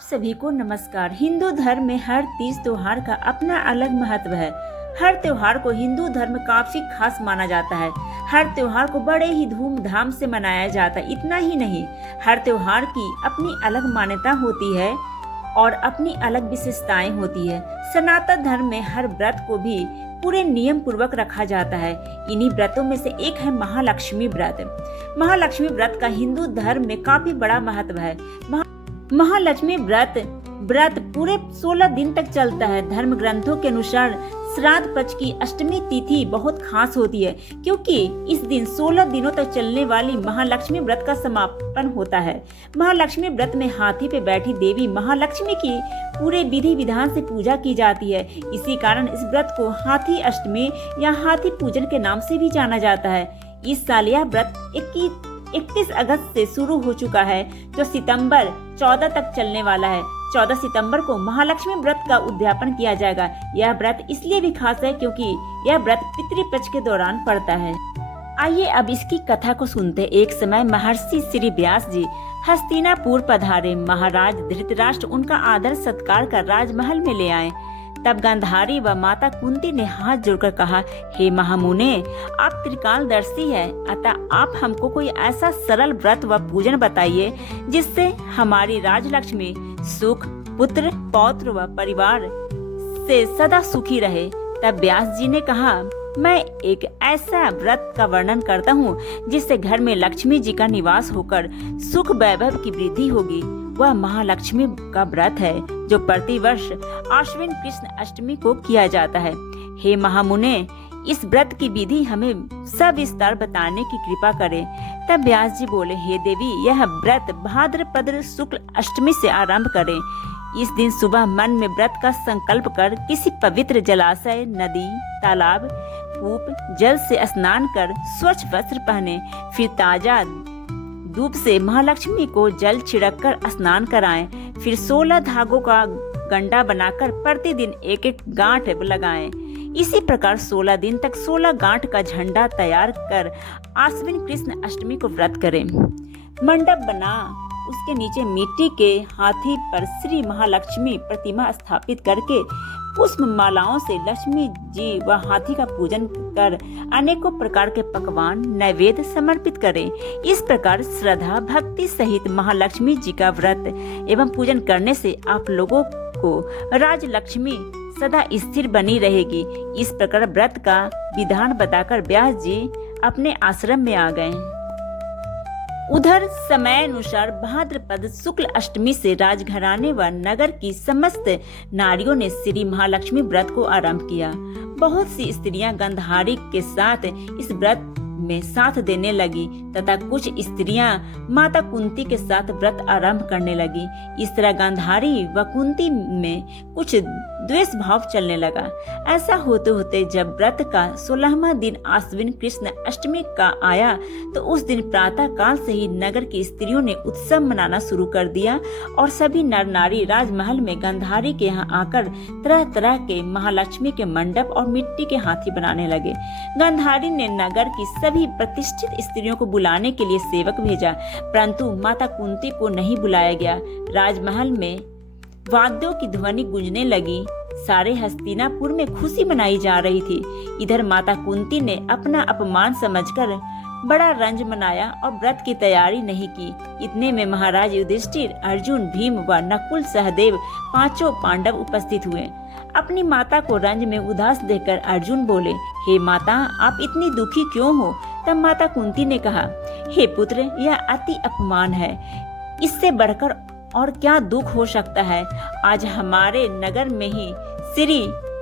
सभी को नमस्कार। हिंदू धर्म में हर तीज त्योहार का अपना अलग महत्व है। हर त्योहार को हिंदू धर्म काफी खास माना जाता है। हर त्योहार को बड़े ही धूमधाम से मनाया जाता है। इतना ही नहीं, हर त्योहार की अपनी अलग मान्यता होती है और अपनी अलग विशेषताएं होती है। सनातन धर्म में हर व्रत को भी पूरे नियम पूर्वक रखा जाता है। इन्हीं व्रतों में से एक है महालक्ष्मी व्रत। महालक्ष्मी व्रत का हिंदू धर्म में काफी बड़ा महत्व है। महालक्ष्मी व्रत पूरे 16 दिन तक चलता है। धर्म ग्रंथों के अनुसार श्राद्ध पक्ष की अष्टमी तिथि बहुत खास होती है, क्योंकि इस दिन 16 दिनों तक चलने वाली महालक्ष्मी व्रत का समापन होता है। महालक्ष्मी व्रत में हाथी पे बैठी देवी महालक्ष्मी की पूरे विधि विधान से पूजा की जाती है। इसी कारण इस व्रत को हाथी अष्टमी या हाथी पूजन के नाम से भी जाना जाता है। इस साल यह व्रत 31 अगस्त से शुरू हो चुका है, जो सितंबर 14 तक चलने वाला है। 14 सितंबर को महालक्ष्मी व्रत का उद्यापन किया जाएगा। यह व्रत इसलिए भी खास है क्योंकि यह व्रत पितृपक्ष के दौरान पड़ता है। आइए अब इसकी कथा को सुनते। एक समय महर्षि श्री व्यास जी हस्तिनापुर पधारे। महाराज धृतराष्ट्र उनका आदर सत्कार कर राजमहल में ले आए। तब गांधारी व माता कुंती ने हाथ जोड़कर कहा, हे महामुने, आप त्रिकालदर्शी है, अतः आप हमको कोई ऐसा सरल व्रत व पूजन बताइए जिससे हमारी राजलक्ष्मी सुख, पुत्र, पौत्र व परिवार से सदा सुखी रहे। तब व्यास जी ने कहा, मैं एक ऐसा व्रत का वर्णन करता हूँ जिससे घर में लक्ष्मी जी का निवास होकर सुख वैभव की वृद्धि होगी। वह महालक्ष्मी का व्रत है जो प्रतिवर्ष आश्विन कृष्ण अष्टमी को किया जाता है। हे महामुने, इस व्रत की विधि हमें सविस्तार बताने की कृपा करें। तब व्यास जी बोले, हे देवी, यह व्रत भाद्रपद शुक्ल अष्टमी से आरंभ करें। इस दिन सुबह मन में व्रत का संकल्प कर किसी पवित्र जलाशय, नदी, तालाब, कूप जल से स्नान कर स्वच्छ वस्त्र पहने, फिर ताजा धूप से महालक्ष्मी को जल छिड़ककर स्नान कराएं। फिर 16 धागों का गंडा बनाकर प्रतिदिन एक एक गांठ लगाएं। इसी प्रकार 16 दिन तक 16 गांठ का झंडा तैयार कर आश्विन कृष्ण अष्टमी को व्रत करें। मंडप बना उसके नीचे मिट्टी के हाथी पर श्री महालक्ष्मी प्रतिमा स्थापित करके पुष्प मालाओं से लक्ष्मी जी व हाथी का पूजन कर अनेकों प्रकार के पकवान नैवेद्य समर्पित करें। इस प्रकार श्रद्धा भक्ति सहित महालक्ष्मी जी का व्रत एवं पूजन करने से आप लोगों को राजलक्ष्मी सदा स्थिर बनी रहेगी। इस प्रकार व्रत का विधान बताकर व्यास जी अपने आश्रम में आ गए। उधर समय अनुसार भाद्रपद शुक्ल अष्टमी से राजघराने व नगर की समस्त नारियों ने श्री महालक्ष्मी व्रत को आरंभ किया। बहुत सी स्त्रियां गांधारी के साथ इस व्रत में साथ देने लगी तथा कुछ स्त्रियां माता कुंती के साथ व्रत आरंभ करने लगी। इस तरह गांधारी व कुंती में कुछ द्वेष भाव चलने लगा। ऐसा होते होते जब व्रत का 16वां दिन आश्विन कृष्ण अष्टमी का आया तो उस दिन प्रातः काल से ही नगर की स्त्रियों ने उत्सव मनाना शुरू कर दिया और सभी नर नारी राजमहल में गांधारी के यहाँ आकर तरह तरह के महालक्ष्मी के मंडप और मिट्टी के हाथी बनाने लगे। गांधारी ने नगर की सभी प्रतिष्ठित स्त्रियों को बुलाने के लिए सेवक भेजा, परंतु माता कुंती को नहीं बुलाया गया। राजमहल में वाद्यों की ध्वनि गूंजने लगी। सारे हस्तिनापुर में खुशी मनाई जा रही थी। इधर माता कुंती ने अपना अपमान समझकर बड़ा रंज मनाया और व्रत की तैयारी नहीं की। इतने में महाराज युधिष्ठिर, अर्जुन, भीम व नकुल सहदेव पांचों पांडव उपस्थित हुए। अपनी माता को रंज में उदास देखकर अर्जुन बोले, हे माता, आप इतनी दुखी क्यों हो? तब माता कुंती ने कहा, हे पुत्र, यह अति अपमान है। इससे बढ़कर और क्या दुख हो सकता है? आज हमारे नगर में ही श्री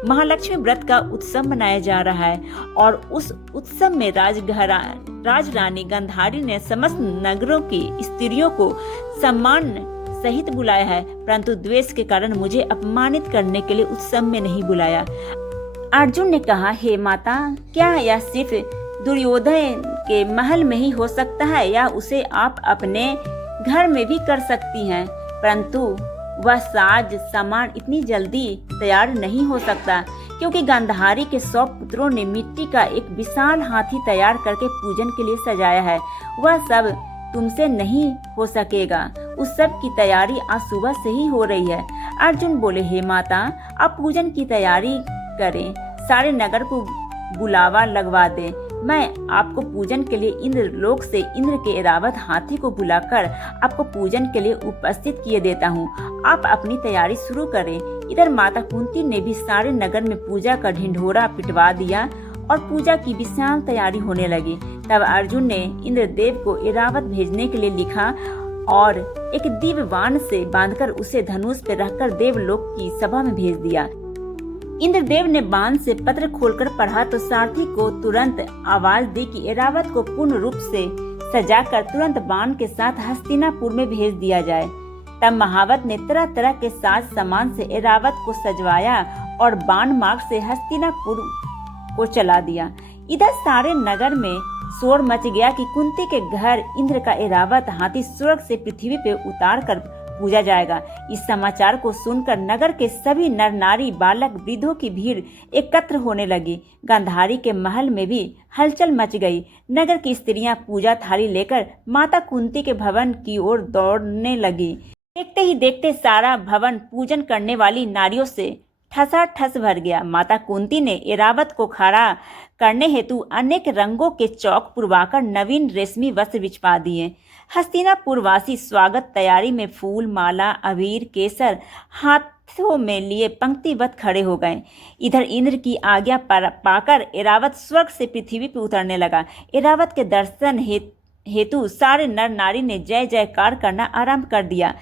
महालक्ष्मी व्रत का उत्सव मनाया जा रहा है और उस उत्सव में राजरानी गांधारी ने समस्त नगरों की स्त्रियों को सम्मान सहित बुलाया है, परंतु द्वेष के कारण मुझे अपमानित करने के लिए उत्सव में नहीं बुलाया। अर्जुन ने कहा, हे माता, क्या यह सिर्फ दुर्योधन के महल में ही हो सकता है या उसे आप अपने घर में भी कर सकती हैं? परंतु वह साज सामान इतनी जल्दी तैयार नहीं हो सकता, क्योंकि गांधारी के 100 पुत्रों ने मिट्टी का एक विशाल हाथी तैयार करके पूजन के लिए सजाया है। वह सब तुमसे नहीं हो सकेगा। उस सब की तैयारी आज सुबह से ही हो रही है। अर्जुन बोले, हे माता, आप पूजन की तैयारी करें, सारे नगर को बुलावा लगवा दें। मैं आपको पूजन के लिए इंद्र लोक से इंद्र के ऐरावत हाथी को बुलाकर आपको पूजन के लिए उपस्थित किए देता हूँ। आप अपनी तैयारी शुरू करें। इधर माता कुंती ने भी सारे नगर में पूजा का ढिंढोरा पिटवा दिया और पूजा की विशाल तैयारी होने लगी। तब अर्जुन ने इंद्रदेव को ऐरावत भेजने के लिए लिखा और एक दिव्य बाण से बांधकर उसे धनुष पर रखकर देवलोक की सभा में भेज दिया। इंद्रदेव ने बाण से पत्र खोलकर पढ़ा तो सारथी को तुरंत आवाज दी कि ऐरावत को पूर्ण रूप से सजाकर तुरंत बाण के साथ हस्तिनापुर में भेज दिया जाए। तब महावत ने तरह तरह के साज सामान से ऐरावत को सजवाया और बाण मार्ग से हस्तिनापुर को चला दिया। इधर सारे नगर में शोर मच गया कि कुंती के घर इंद्र का ऐरावत हाथी स्वर्ग से पृथ्वी पे उतार कर पूजा जाएगा। इस समाचार को सुनकर नगर के सभी नर नारी बालक वृद्धों की भीड़ एकत्र होने लगी। गांधारी के महल में भी हलचल मच गई। नगर की स्त्रियां पूजा थाली लेकर माता कुंती के भवन की ओर दौड़ने लगी। देखते ही देखते सारा भवन पूजन करने वाली नारियों से ठसाठस भर गया। माता कुंती ने ऐरावत को खड़ा करने हेतु अनेक रंगों के चौक पुरवाकर नवीन रेशमी वस्त्र बिछवा दिए। हस्तिनापुर वासी स्वागत तैयारी में फूल, माला, अबीर, केसर हाथों में लिए पंक्तिबद्ध खड़े हो गए। इधर इंद्र की आज्ञा पाकर ऐरावत स्वर्ग से पृथ्वी पर उतरने लगा। ऐरावत के दर्शन हेतु सारे नर नारी ने जय जयकार करना आरंभ कर दिया।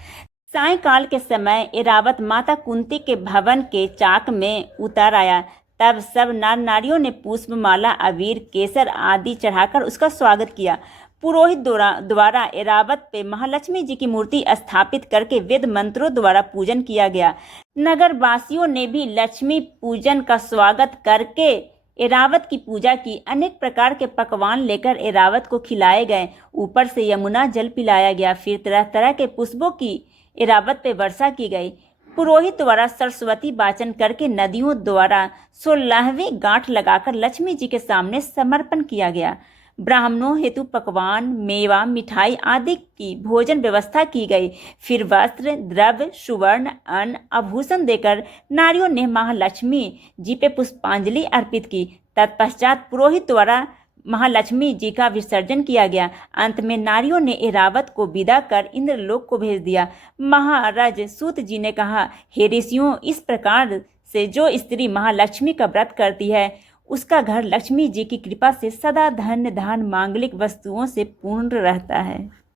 सायंकाल के समय ऐरावत माता कुंती के भवन के चाक में उतर आया। तब सब नर नारियों ने पुष्प, माला, अबीर, केसर आदि चढ़ाकर उसका स्वागत किया। पुरोहित द्वारा ऐरावत पे महालक्ष्मी जी की मूर्ति स्थापित करके वेद मंत्रों द्वारा पूजन किया गया। नगर वासियों ने भी लक्ष्मी पूजन का स्वागत करके ऐरावत की पूजा की। अनेक प्रकार के पकवान लेकर ऐरावत को खिलाए गए। ऊपर से यमुना जल पिलाया गया। फिर तरह तरह के पुष्पों की ऐरावत पे वर्षा की गई। पुरोहित द्वारा सरस्वती वाचन करके नदियों द्वारा 16वीं गांठ लगाकर लक्ष्मी जी के सामने समर्पण किया गया। ब्राह्मणों हेतु पकवान, मेवा, मिठाई आदि की भोजन व्यवस्था की गई। फिर वस्त्र, द्रव्य, सुवर्ण, अन्न, आभूषण देकर नारियों ने महालक्ष्मी जी पे पुष्पांजलि अर्पित की। तत्पश्चात पुरोहित द्वारा महालक्ष्मी जी का विसर्जन किया गया। अंत में नारियों ने ऐरावत को विदा कर इंद्रलोक को भेज दिया। महाराज सूत जी ने कहा, हे ऋषियों, इस प्रकार से जो स्त्री महालक्ष्मी का व्रत करती है उसका घर लक्ष्मी जी की कृपा से सदा धन्य धान मांगलिक वस्तुओं से पूर्ण रहता है।